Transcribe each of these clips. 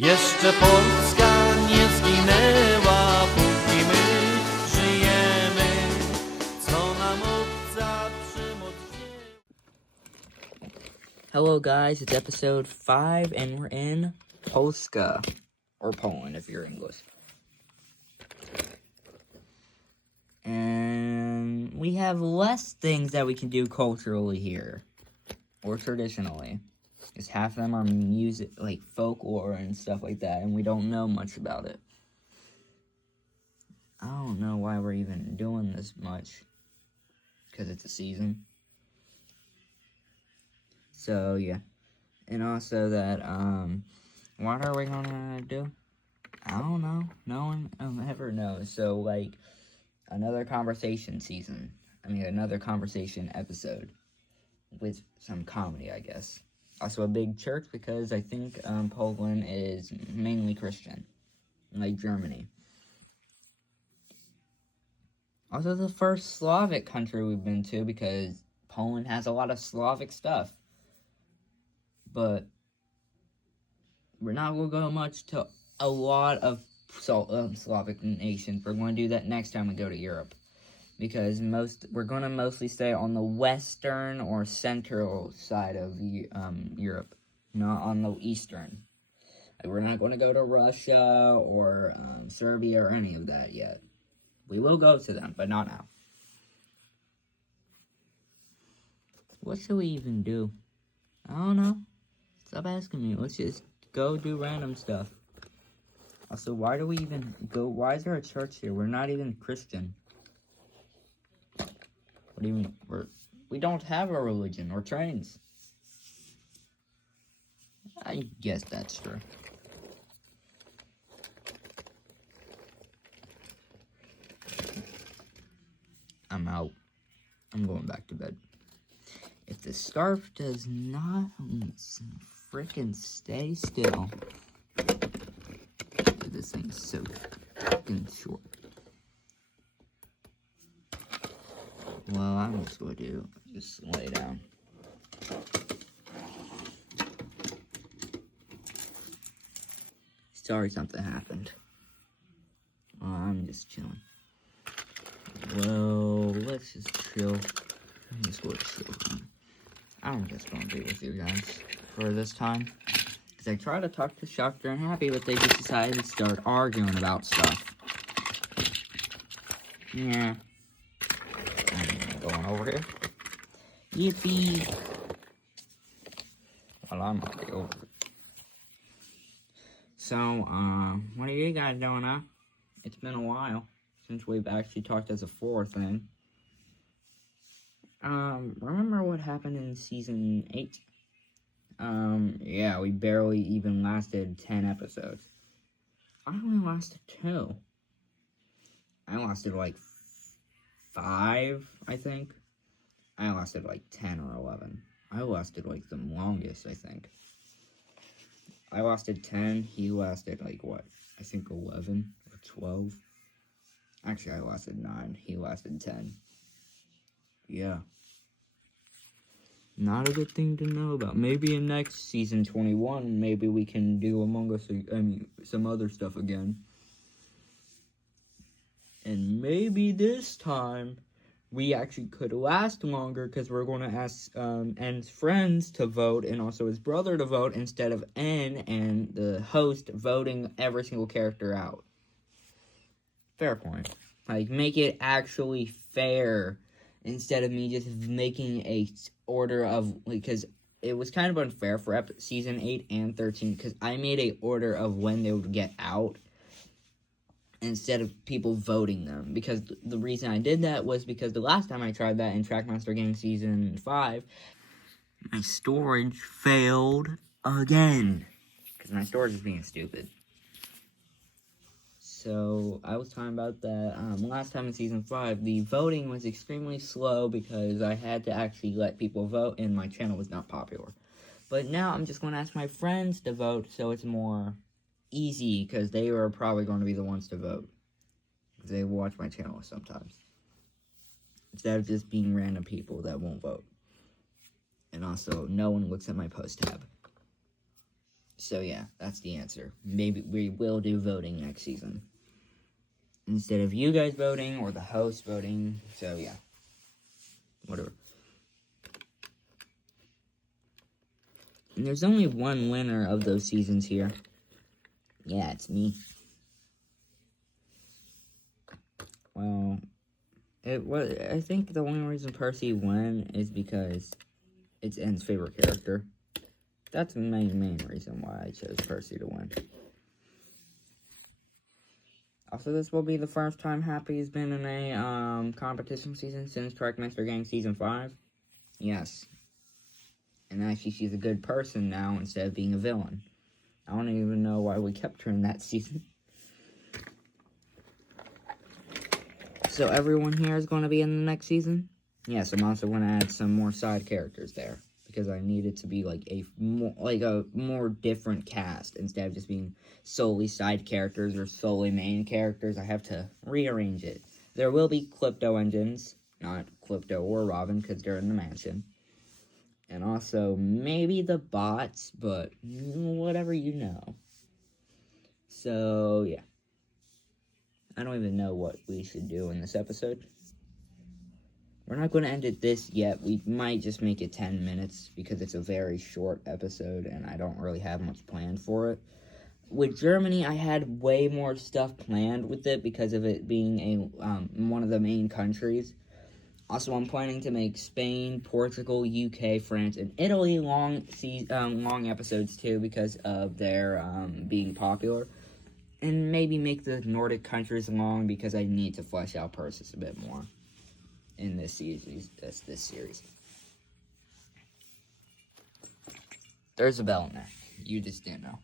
Jeszcze Polska nie zginęła, póki my żyjemy, co nam obca przemoc dzieje. Hello guys, it's episode 5 and we're in Polska, or Poland if you're English. And we have less things that we can do culturally here, or traditionally. Because half of them are music, like folklore and stuff like that, and we don't know much about it. I don't know why we're even doing this much, because it's a season. So, yeah. And also that, what are we gonna do? I don't know. No one ever knows. So, like, another conversation season. Another conversation episode. With some comedy, I guess. Also a big church, because I think, Poland is mainly Christian. Like Germany. Also the first Slavic country we've been to, because Poland has a lot of Slavic stuff. But we're not going to go much to a lot of Slavic nations. We're going to do that next time we go to Europe. Because we're going to mostly stay on the western or central side of Europe. Not on the eastern. Like, we're not going to go to Russia or Serbia or any of that yet. We will go to them, but not now. What should we even do? I don't know. Stop asking me. Let's just go do random stuff. Also, why do we even go? Why is there a church here? We're not even Christian. What do you mean? We don't have a religion. We're trains. I guess that's true. I'm out. I'm going back to bed. If the scarf does not freaking stay still. This thing's so freaking short. Well, I'm just going to just lay down. Sorry something happened. I'm just chilling. Well, let's just chill. I'm just going to chill. I'm just going to be with you guys for this time. Because I try to talk to Shocked and Happy, but they just decided to start arguing about stuff. Yeah. Going over here. Yippee! Well, I'm already over it. So, what are you guys doing, huh? It's been a while since we've actually talked as a 4 thing. Remember what happened in season 8? Yeah, we barely even lasted 10 episodes. I only lasted 2. I lasted like 5, I think. I lasted like 10 or 11. I lasted like the longest, I think. I lasted 10, he lasted like what? I think 11 or 12. Actually, I lasted 9, he lasted 10. Yeah. Not a good thing to know about. Maybe in next season 21, maybe we can do Among Us, some other stuff again. And maybe this time, we actually could last longer, because we're going to ask N's friends to vote, and also his brother to vote, instead of N and the host voting every single character out. Fair point. Like, make it actually fair, instead of me just making a order of, because it was kind of unfair for season 8 and 13, because I made a order of when they would get out, instead of people voting them. Because the reason I did that was because the last time I tried that in Trackmaster Game Season 5, my storage failed again. Because my storage is being stupid. So, I was talking about that last time in Season 5, the voting was extremely slow because I had to actually let people vote and my channel was not popular. But now I'm just going to ask my friends to vote, so it's more easy, because they are probably going to be the ones to vote. Because they watch my channel sometimes. Instead of just being random people that won't vote. And also, no one looks at my post tab. So yeah, that's the answer. Maybe we will do voting next season. Instead of you guys voting or the host voting. So yeah. Whatever. And there's only one winner of those seasons here. Yeah, it's me. Well, I think the only reason Percy won is because it's N's favorite character. That's the main reason why I chose Percy to win. Also, this will be the first time Happy's been in a competition season since Trackmaster Gang Season 5. Yes. And actually, she's a good person now instead of being a villain. I don't even know why we kept her in that season. So everyone here is going to be in the next season? Yes, I'm also going to add some more side characters there. Because I need it to be like a more different cast. Instead of just being solely side characters or solely main characters, I have to rearrange it. There will be Clipto engines. Not Clipto or Robin, because they're in the mansion. And also, maybe the bots, but whatever you know. So, yeah. I don't even know what we should do in this episode. We're not going to end it this yet. We might just make it 10 minutes because it's a very short episode and I don't really have much planned for it. With Germany, I had way more stuff planned with it because of it being one of the main countries. Also, I'm planning to make Spain, Portugal, UK, France, and Italy long episodes too because of their being popular. And maybe make the Nordic countries long because I need to flesh out Persis a bit more in this series. There's a bell in there. You just didn't know.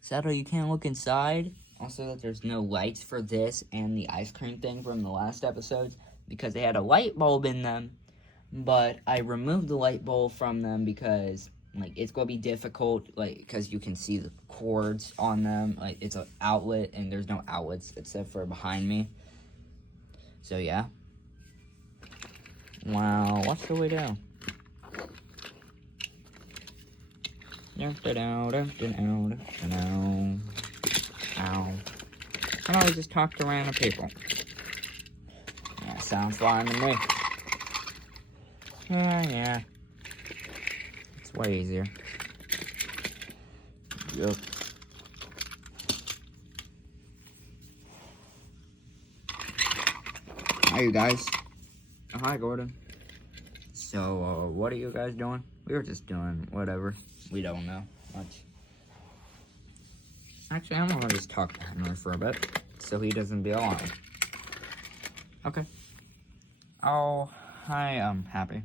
Sadly, you can't look inside. Also, that there's no lights for this and the ice cream thing from the last episodes because they had a light bulb in them. But I removed the light bulb from them because it's gonna be difficult, because you can see the cords on them. It's an outlet and there's no outlets except for behind me. So yeah. Wow, what should we do? Ow. How about we just talk to random people? Yeah, sounds fine to me. Yeah. It's way easier. Yep. Hi, you guys. Oh, hi, Gordon. So, what are you guys doing? We were just doing whatever. We don't know much. Actually, I'm gonna just talk to Henry for a bit, so he doesn't be alone. Okay. Oh, hi, Happy.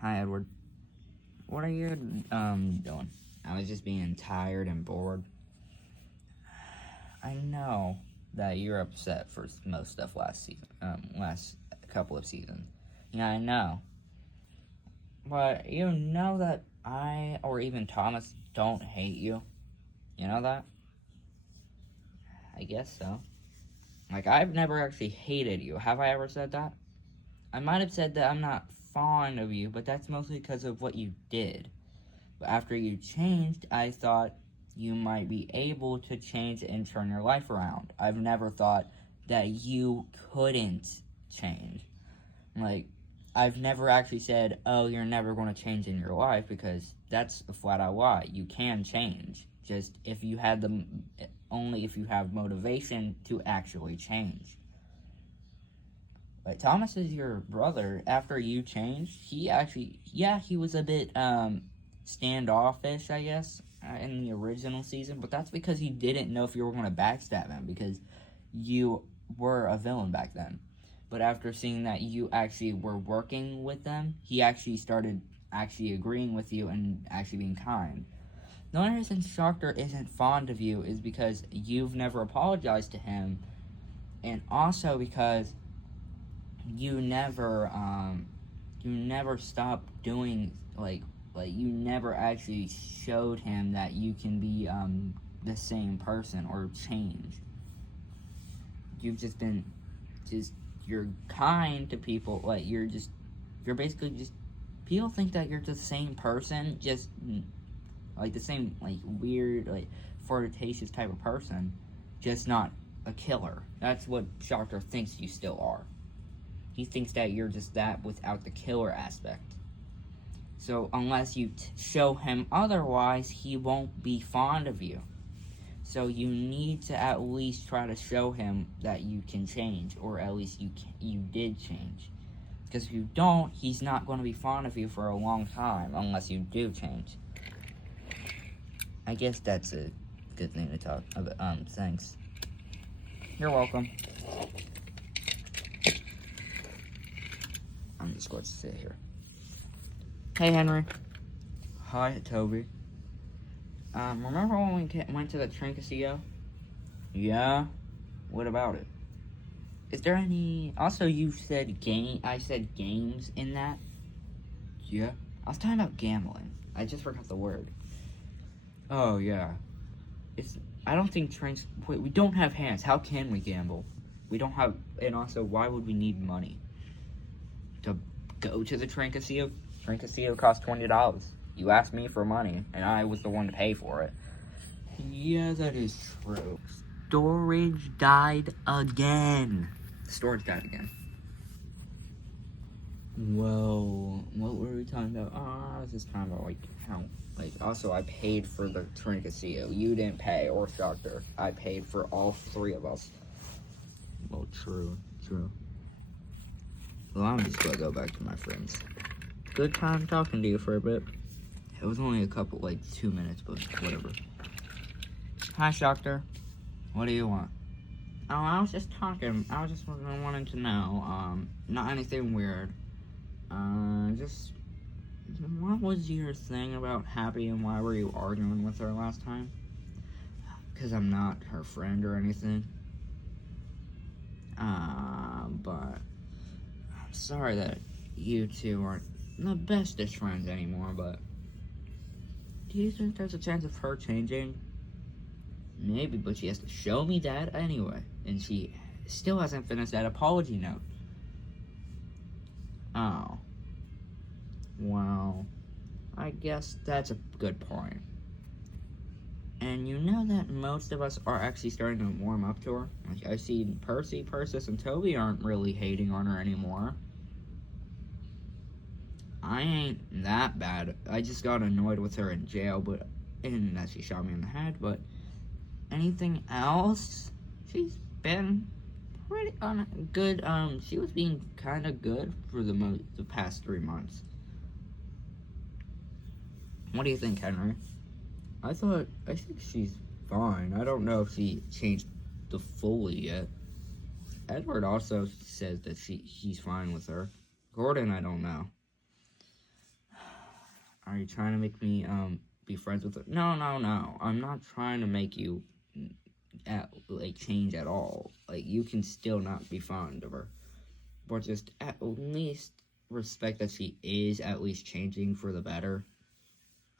Hi, Edward. What are you, doing? I was just being tired and bored. I know that you're upset for most stuff last couple of seasons. Yeah, I know. But you know that I, or even Thomas, don't hate you. You know that? I guess so. I've never actually hated you. Have I ever said that? I might have said that I'm not fond of you, but that's mostly because of what you did. But after you changed, I thought you might be able to change and turn your life around. I've never thought that you couldn't change. I've never actually said, oh, you're never going to change in your life, because that's a flat out lie. You can change. Just only if you have motivation to actually change. But Thomas is your brother. After you changed, he was a bit standoffish, I guess, in the original season. But that's because he didn't know if you were going to backstab him, because you were a villain back then. But after seeing that you actually were working with them, he actually started agreeing with you and actually being kind. The only reason Shocker isn't fond of you is because you've never apologized to him, and also because you never stopped doing, you never actually showed him that you can be the same person or change. You've just been you're kind to people. You're basically just, people think that you're the same person, just Like, the same, like, weird, like, flirtatious type of person, just not a killer. That's what Shocker thinks you still are. He thinks that you're just that without the killer aspect. So, unless you show him otherwise, he won't be fond of you. So, you need to at least try to show him that you can change, or at least you did change. Because if you don't, he's not going to be fond of you for a long time, unless you do change. I guess that's a good thing to talk about. Thanks. You're welcome. I'm just going to sit here. Hey, Henry. Hi, Toby. Remember when we went to the Trackmaster? Yeah? What about it? Is there any... Also, you said I said games in that? Yeah? I was talking about gambling. I just forgot the word. Oh, yeah. I don't think Wait, we don't have hands. How can we gamble? We don't have... And also, why would we need money? To go to the Trackmaster? Trackmaster costs $20. You asked me for money, and I was the one to pay for it. Yeah, that is true. Storage died again. Storage died again. Well, what were we talking about? I was just talking about, like, how... Like, also, I paid for the Trackmaster. You didn't pay, or Shocker. I paid for all three of us. Well, true. Well, I'm just gonna go back to my friends. Good time talking to you for a bit. It was only a couple, like, 2 minutes, but whatever. Hi, Shocker. What do you want? Oh, I was just talking. I was just wanting to know, not anything weird. Just, what was your thing about Happy, and why were you arguing with her last time? Because I'm not her friend or anything. But I'm sorry that you two aren't the bestest friends anymore, but do you think there's a chance of her changing? Maybe, but she has to show me that anyway, and she still hasn't finished that apology note. Oh. Well, I guess that's a good point. And you know that most of us are actually starting to warm up to her? Like, I see Percy, Persis, and Toby aren't really hating on her anymore. I ain't that bad. I just got annoyed with her in jail, and that she shot me in the head, but anything else? She's been pretty good. She was being kind of good for the past 3 months. What do you think, Henry? I think she's fine. I don't know if she changed fully yet. Edward also says that he's fine with her. Gordon, I don't know. Are you trying to make me be friends with her? No. I'm not trying to make you change at all. Like, you can still not be fond of her, but just at least respect that she is at least changing for the better.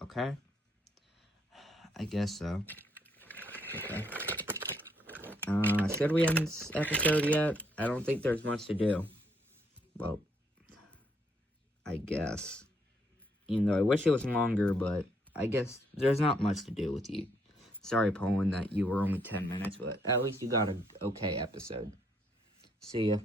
Okay? I guess so. Okay. Should we end this episode yet? I don't think there's much to do. Well, I guess. Even though I wish it was longer, but I guess there's not much to do with you. Sorry, Poland, that you were only 10 minutes, but at least you got an okay episode. See ya.